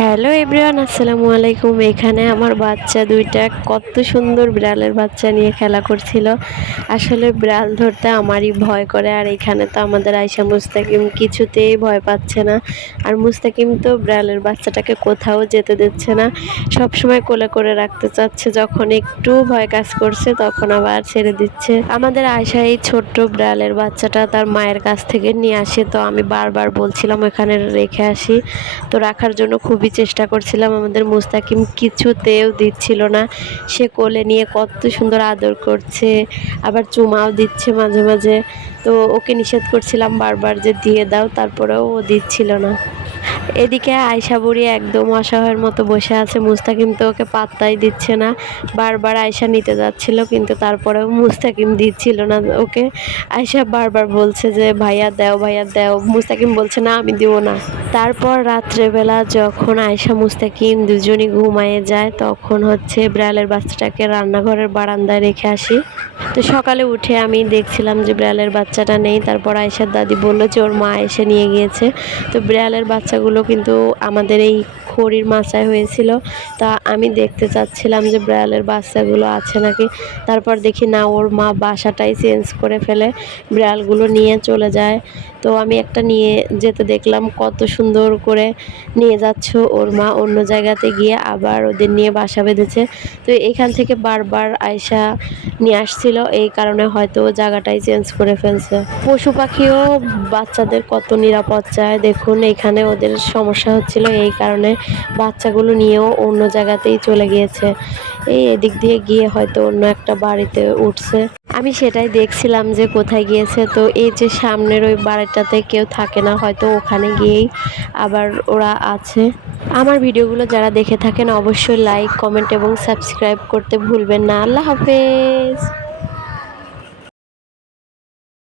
Hello everyone, আসসালামু আলাইকুম। এখানে আমার বাচ্চা দুইটা কত সুন্দর বিড়ালের বাচ্চা নিয়ে খেলা করছিল। আসলে বিড়াল ধরতে আমারই ভয় করে, আর এখানে তো আমাদের আয়শা মুস্তাকিম কিছুতেই ভয় পাচ্ছে না। আর মুস্তাকিম তো বিড়ালের বাচ্চাটাকে কোথাও যেতে দিচ্ছে না, সব সময় কোলে করে রাখতে চাচ্ছে। যখন একটু ভয় কাজ করছে তখন আবার ছেড়ে দিচ্ছে। আমাদের আয়শা এই ছোট্ট বিড়ালের বাচ্চাটা তার মায়ের কাছ থেকে নিয়ে আসে, তো আমি বারবার বলছিলাম এখানে রেখে আসি, তো রাখার জন্য খুবই চেষ্টা করছিলাম। আমাদের মুস্তাকিম কিছুতেও দিচ্ছিল না। সে কোলে নিয়ে কত সুন্দর আদর করছে, আবার চুমাও দিচ্ছে মাঝে মাঝে। তো ওকে নিষেধ করছিলাম বারবার যে দিয়ে দাও, তারপরেও ও দিচ্ছিল না। এদিকে আয়শা বুড়ি একদম অসহায়ের মতো বসে আছে। মুস্তাকিম তো ওকে পাত্তাই দিচ্ছে না। বারবার আয়শা নিতে যাচ্ছিল, কিন্তু তারপরেও মুস্তাকিম দিচ্ছিল না ওকে। আয়শা বারবার বলছে যে ভাইয়া দাও, ভাইয়া দাও। মুস্তাকিম বলছে না, আমি দিব না। তারপর রাত্রেবেলা যখন আয়শা মুস্তাকিম দুজনই ঘুমায়ে যায়, তখন হচ্ছে বিড়ালের বাচ্চাটাকে রান্নাঘরের বারান্দায় রেখে আসি। তো সকালে উঠে আমি দেখছিলাম যে বিড়ালের বাচ্চাটা নেই। তারপর আয়শার দাদি বলল যে ওর মা এসে নিয়ে গিয়েছে। তো বিড়ালের বাচ্চাগুলো কিন্তু আমাদের এই খড়ির মাচায় হয়েছিল। তা আমি দেখতে চাচ্ছিলাম যে বিড়ালের বাচ্চাগুলো আছে নাকি। তারপর দেখি না, ওর মা বাসাটাই চেঞ্জ করে ফেলে, বিড়ালগুলো নিয়ে চলে যায়। তো আমি একটা নিয়ে যেতে দেখলাম, কত সুন্দর করে নিয়ে যাচ্ছ ওর মা অন্য জায়গাতে গিয়ে আবার ওদের নিয়ে বাসা বেঁধেছে। তো এইখান থেকে বারবার আয়শা নিয়ে আসছিল, এই কারণে হয়তো জায়গাটাই চেঞ্জ করে ফেলছে। পশু পাখিও বাচ্চাদের কত নিরাপদ চায়, দেখুন এখানে ওদের সমস্যা হচ্ছিল, এই কারণে বাচ্চাগুলো নিয়েও অন্য জায়গাতেই চলে গিয়েছে। এই এদিক দিয়ে গিয়ে হয়তো অন্য একটা বাড়িতে উঠছে। আমি সেটাই দেখছিলাম যে কোথায় গিয়েছে। তো এই যে সামনের ওই বাড়িটাতে কেউ থাকে না, হয়তো ওখানে গিয়েই আবার ওরা আছে। আমার ভিডিওগুলো যারা দেখে থাকেন অবশ্যই লাইক, কমেন্ট এবং সাবস্ক্রাইব করতে ভুলবেন না। আল্লাহ হাফেজ।